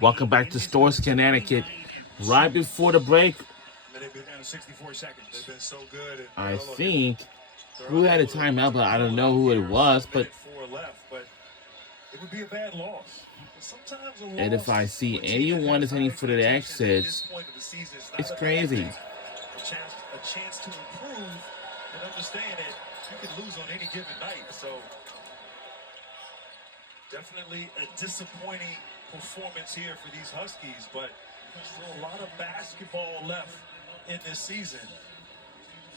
Welcome back to Stores, Connecticut. Right before the break, They've been so good. I Look, think they're who had a unable timeout, to but I don't pull know out who it here. So was. a But minute four left, but it would be a bad loss. Sometimes a and if I loss see for a team that anyone has is heading high for the expectations at this exits, point of the season is it's not a bad crazy. thing. A chance to improve and understand that you can lose on any given night. So definitely a disappointing performance here for these Huskies, but there's still a lot of basketball left in this season.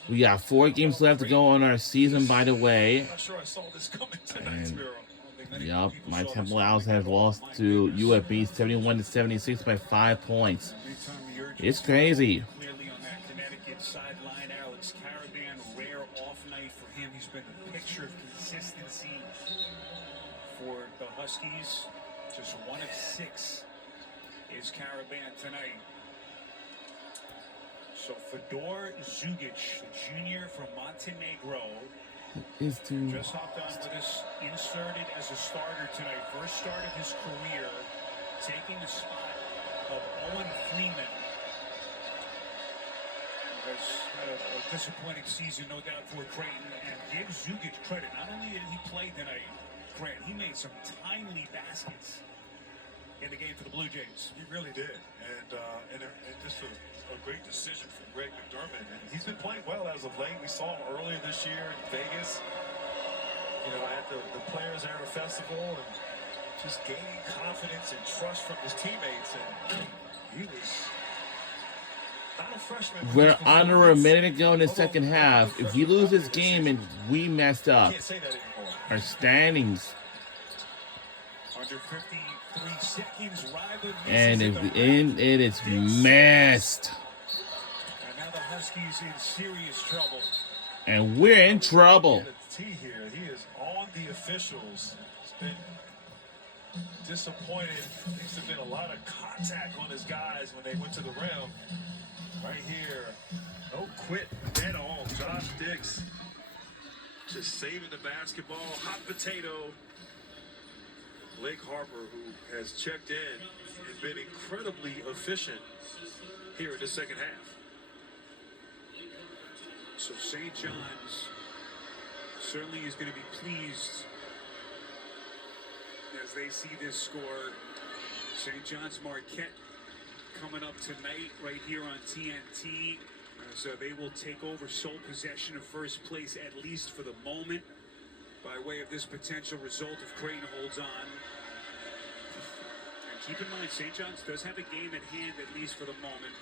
We got 4 games left to go on our season, by the way. I'm not sure I saw this coming tonight, And Spiro. yep, my Temple Owls have lost to UFB 71-76 by 5 points. It's crazy. Clearly on that Connecticut sideline, Alex Caravan, rare off night for him. He's been the picture of consistency for the Huskies. Just 1 of 6 is Caravan tonight. So Fedor Zugic, junior from Montenegro, just hopped on with us, inserted as a starter tonight. First start of his career, taking the spot of Owen Freeman. Has had a disappointing season, no doubt, for Creighton. And give Zugic credit. Not only did he play tonight, Grant, he made some timely baskets in the game for the Blue Jays. He really did. And just a great decision from Greg McDermott. And he's been playing well as of late. We saw him earlier this year in Vegas, at the Players Era Festival, and just gaining confidence and trust from his teammates. And he was not a freshman. We're under a minute ago in the second half. If we lose this game and we messed up Can't say that anymore. our standings, Under 53 seconds, Ryder and misses if at the in it, it's messed. And now the Huskies in serious trouble. And we're in trouble. T here. He is on the officials. It's been disappointed. There's been a lot of contact on his guys when they went to the rim. Right here. No quit at all. Josh Dix just saving the basketball. Hot potato. Blake Harper, who has checked in and been incredibly efficient here in the second half. So St. John's certainly is going to be pleased as they see this score. St. John's Marquette coming up tonight right here on TNT. So they will take over sole possession of first place, at least for the moment, by way of this potential result if Creighton holds on. And keep in mind, St. John's does have a game at hand, at least for the moment.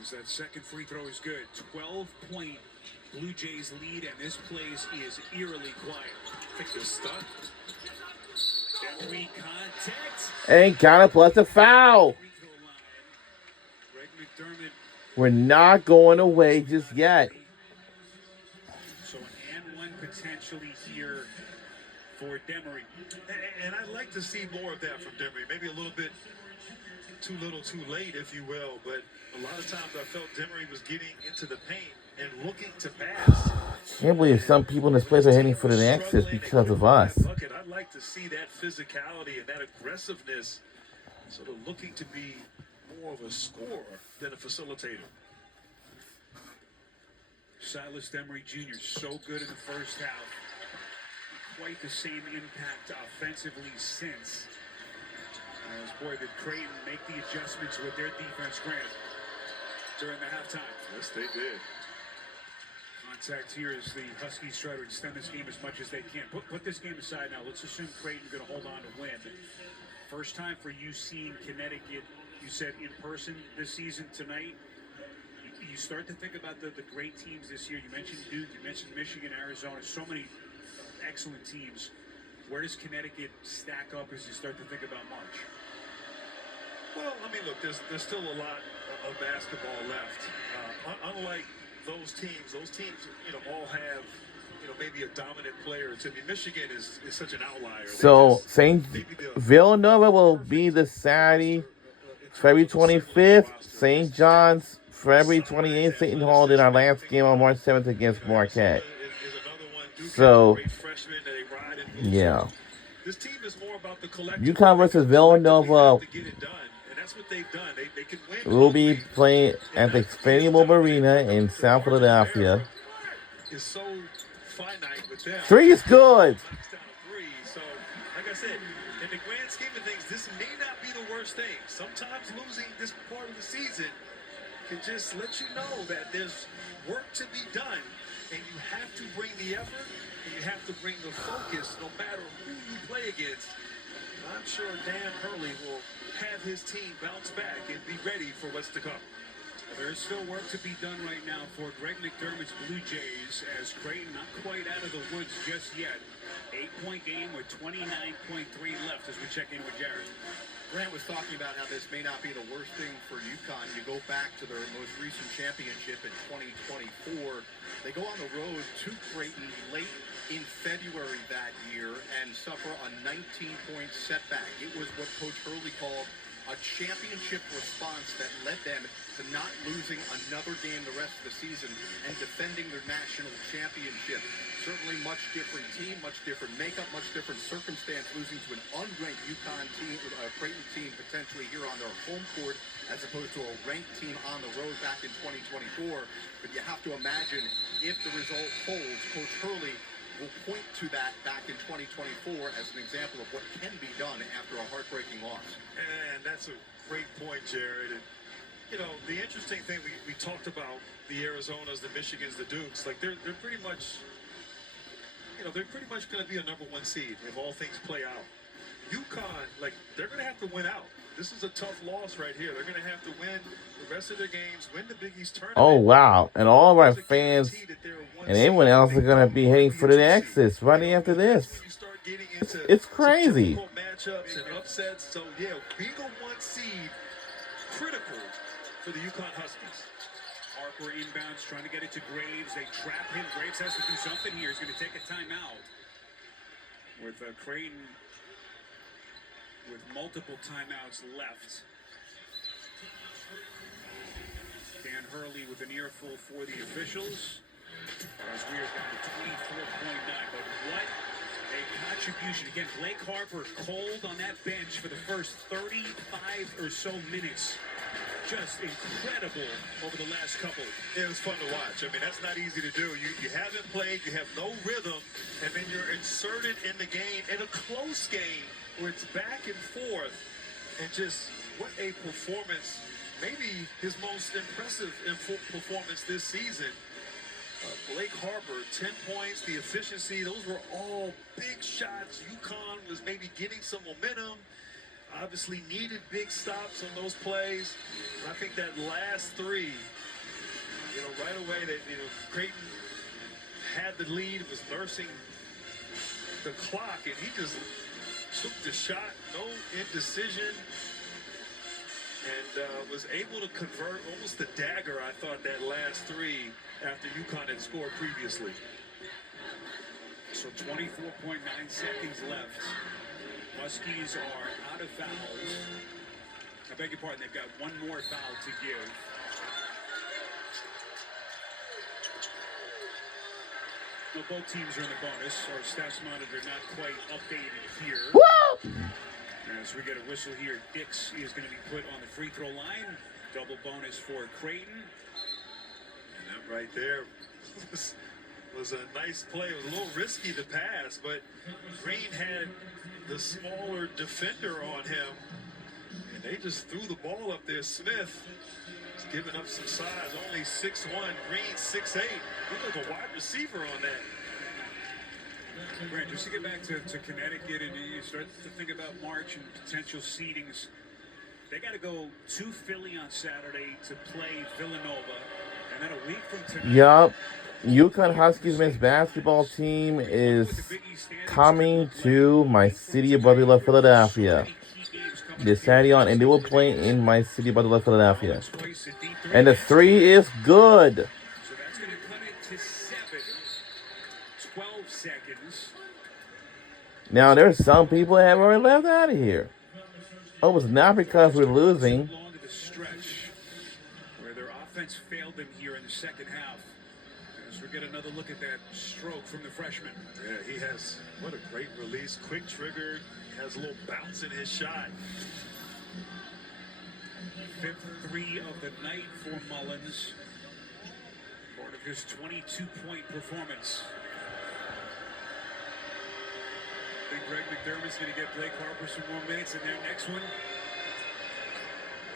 As that second free throw is good. 12-point Blue Jays lead, and this place is eerily quiet. I think they're stuck. Demery contact. Ain't gotta plus a foul. Greg McDermott. We're not going away just yet. So an and one potentially here for Demery. And I'd like to see more of that from Demery. Maybe a little bit too little, too late, if you will. But a lot of times I felt Demery was getting into the paint and looking to pass. Can't believe some people in this place are heading for the exits because of us. I'd like to see that physicality and that aggressiveness, sort of looking to be more of a scorer than a facilitator. Silas Demery Jr. so good in the first half. Quite the same impact offensively since. As boy, did Creighton make the adjustments with their defense, Grant, during the halftime. Yes, they did. Contact here as the Huskies try to extend this game as much as they can. Put this game aside now. Let's assume Creighton's going to hold on to win. First time for UC in Connecticut, you said in person this season tonight. You start to think about the great teams this year. You mentioned Duke, you mentioned Michigan, Arizona, so many excellent teams. Where does Connecticut stack up as you start to think about March? Well, I mean, look, there's still a lot of basketball left. Unlike those teams, all have, maybe a dominant player. To me, Michigan is such an outlier. So, Villanova will be the Saturday, February 25th. St. John's, February 28th. Seton Hall did our last game on March 7th against Marquette. So, yeah. This team is more about the collective. UConn versus Villanova to get it done, and that's what they've done. They can win. will be playing at the Expandable Arena in South Philadelphia. Is so finite with them. Three is good. So, like I said, in the grand scheme of things, this may not be the worst thing. Sometimes losing this part of the season can just let you know that there's work to be done, and you have to bring the effort, and you have to bring the focus, no matter who you play against. I'm sure Dan Hurley will have his team bounce back and be ready for what's to come. There is still work to be done right now for Greg McDermott's Blue Jays, as Creighton not quite out of the woods just yet. 8-point game with 29.3 left as we check in with Jared. Grant was talking about how this may not be the worst thing for UConn. You go back to their most recent championship in 2024. They go on the road to Creighton late in February that year and suffer a 19-point setback. It was what Coach Hurley called a championship response that led them to not losing another game the rest of the season and defending their national championship. Certainly much different team, much different makeup, much different circumstance, losing to an unranked UConn team, Creighton team potentially here on their home court, as opposed to a ranked team on the road back in 2024. But you have to imagine if the result holds, Coach Hurley will point to that back in 2024 as an example of what can be done after a heartbreaking loss. And that's a great point, Jared. And, you know, the interesting thing, we talked about the Arizonas, the Michigans, the Dukes. Like, they're pretty much, you know, they're pretty much going to be a #1 seed if all things play out. UConn, like, they're going to have to win out. This is a tough loss right here. They're going to have to win the rest of their games, win the Big East tournament. Oh, wow. And all of our fans and everyone else is going to be heading for the exits right after this. It's crazy. Matchups and upsets. So, yeah, being a 1 seed, critical for the UConn Huskies. Harper inbounds, trying to get it to Graves. They trap him. Graves has to do something here. He's going to take a timeout. With Creighton with multiple timeouts left. Dan Hurley with an earful for the officials. As we are down to 24.9. But what a contribution. Again, Blake Harper cold on that bench for the first 35 or so minutes. Just incredible over the last couple. It was fun to watch. I mean, that's not easy to do. You haven't played, you have no rhythm, and then you're inserted in the game, in a close game, where it's back and forth. And just what a performance. Maybe his most impressive performance this season. Blake Harper, 10 points, the efficiency, those were all big shots. UConn was maybe getting some momentum. Obviously needed big stops on those plays. And I think that last three, you know, right away that, you know, Creighton had the lead, was nursing the clock, and he just took the shot, no indecision, and was able to convert almost the dagger, I thought, that last three after UConn had scored previously. So 24.9 seconds left. Huskies are out of fouls. I beg your pardon, they've got one more foul to give. Well, both teams are in the bonus. Our stats monitor not quite updated here. Woo! As we get a whistle here, Dix is going to be put on the free throw line. Double bonus for Creighton. And that right there was a nice play. It was a little risky to pass, but Green had the smaller defender on him, and they just threw the ball up there. Smith is giving up some size, only 6'1", Green 6'8". Looked like a wide receiver on that. Grant, just to get back to Connecticut, and you start to think about March and potential seedings, they got to go to Philly on Saturday to play Villanova, and then a week from tonight. Yup. UConn Huskies men's basketball team is coming to my city of brotherly love, Philadelphia, this Saturday on, and they will play in my city of brotherly love, Philadelphia. And the three is good. So that's going to cut it to 7. 12 seconds. Now, there's some people that have already left out of here. Oh, it's not because we're losing. Long to the stretch where their offense failed them here in the second half. As get another look at that stroke from the freshman. Yeah, he has, what a great release, quick trigger, has a little bounce in his shot. Fifth three of the night for Mullins. Part of his 22-point performance. I think Greg McDermott's going to get Blake Harper some more minutes in their next one.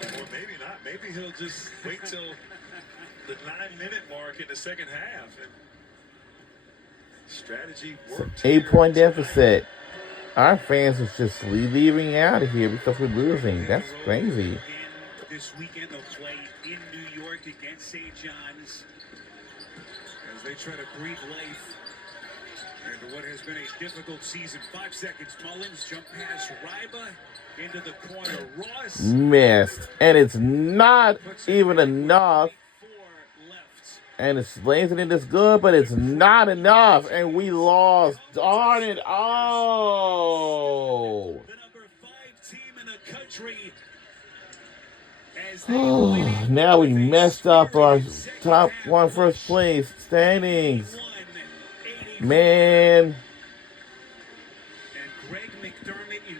Or maybe not. Maybe he'll just wait till the 9-minute mark in the second half. And strategy worked. 8-point deficit. Our fans is just leaving out of here because we're losing. That's crazy. This weekend they'll play in New York against St. John's as they try to breathe life into what has been a difficult season. 5 seconds. Mullins jump past Ryba into the corner. Ross missed. And it's not even enough. 4 left. And it's laziness is good, but it's not enough. And we lost. Darn it. Oh. The number 5 team in the country. Oh, now we messed up our top 1 first place standings. Man.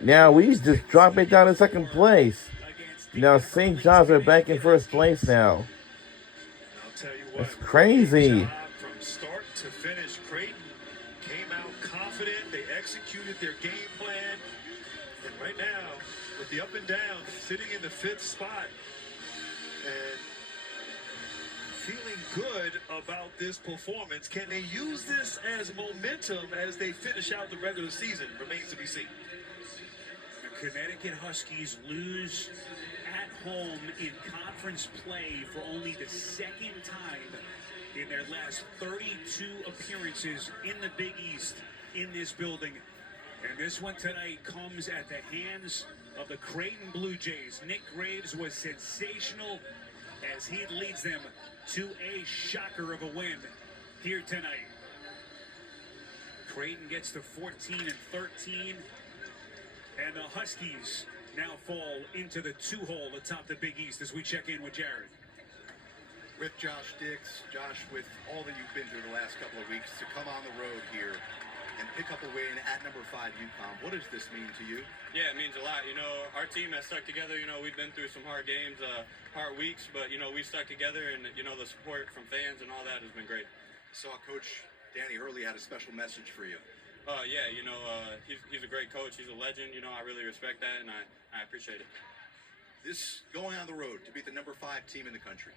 Now we just drop it down to second place. Now St. John's are back in first place now. That's crazy. From start to finish, Creighton came out confident. They executed their game plan. And right now, with the up and down, sitting in the 5th spot and feeling good about this performance. Can they use this as momentum as they finish out the regular season? Remains to be seen. The Connecticut Huskies lose at home in conference play for only the 2nd time in their last 32 appearances in the Big East in this building. And this one tonight comes at the hands of the Creighton Blue Jays. Nick Graves was sensational as he leads them to a shocker of a win here tonight. Creighton gets to 14-13, and the Huskies now fall into the 2-hole atop the Big East as we check in with Jared. With Josh Dix. Josh, with all that you've been through the last couple of weeks, to come on the road here and pick up a win at number 5 UConn, what does this mean to you? Yeah, it means a lot. You know, our team has stuck together. You know, we've been through some hard games, hard weeks, but, you know, we stuck together, and, you know, the support from fans and all that has been great. I saw Coach Danny Hurley had a special message for you. Yeah, you know, he's a great coach. He's a legend. You know, I really respect that, and I appreciate it. This, going on the road to beat the number 5 team in the country,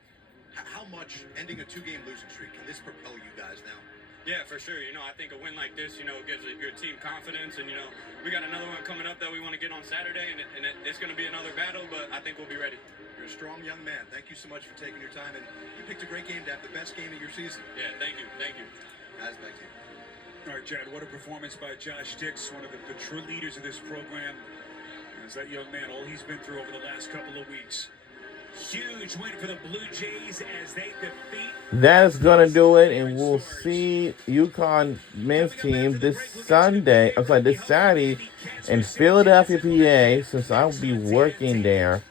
how much, ending a 2-game losing streak, can this propel you guys now? Yeah, for sure. You know, I think a win like this, you know, gives your team confidence. And, you know, we got another one coming up that we want to get on Saturday, and it's going to be another battle, but I think we'll be ready. You're a strong young man. Thank you so much for taking your time. And you picked a great game to have the best game of your season. Yeah, thank you. Thank you. Guys, back to you. All right, Chad, what a performance by Josh Dix, one of the true leaders of this program. As that young man, all he's been through over the last couple of weeks. Huge win for the Blue Jays as they defeat. That is going to do it, and we'll see UConn men's team this Saturday in Philadelphia, PA, since I'll be working there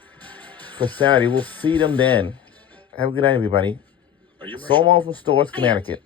for Saturday. We'll see them then. Have a good night, everybody. So long from Stores, Connecticut.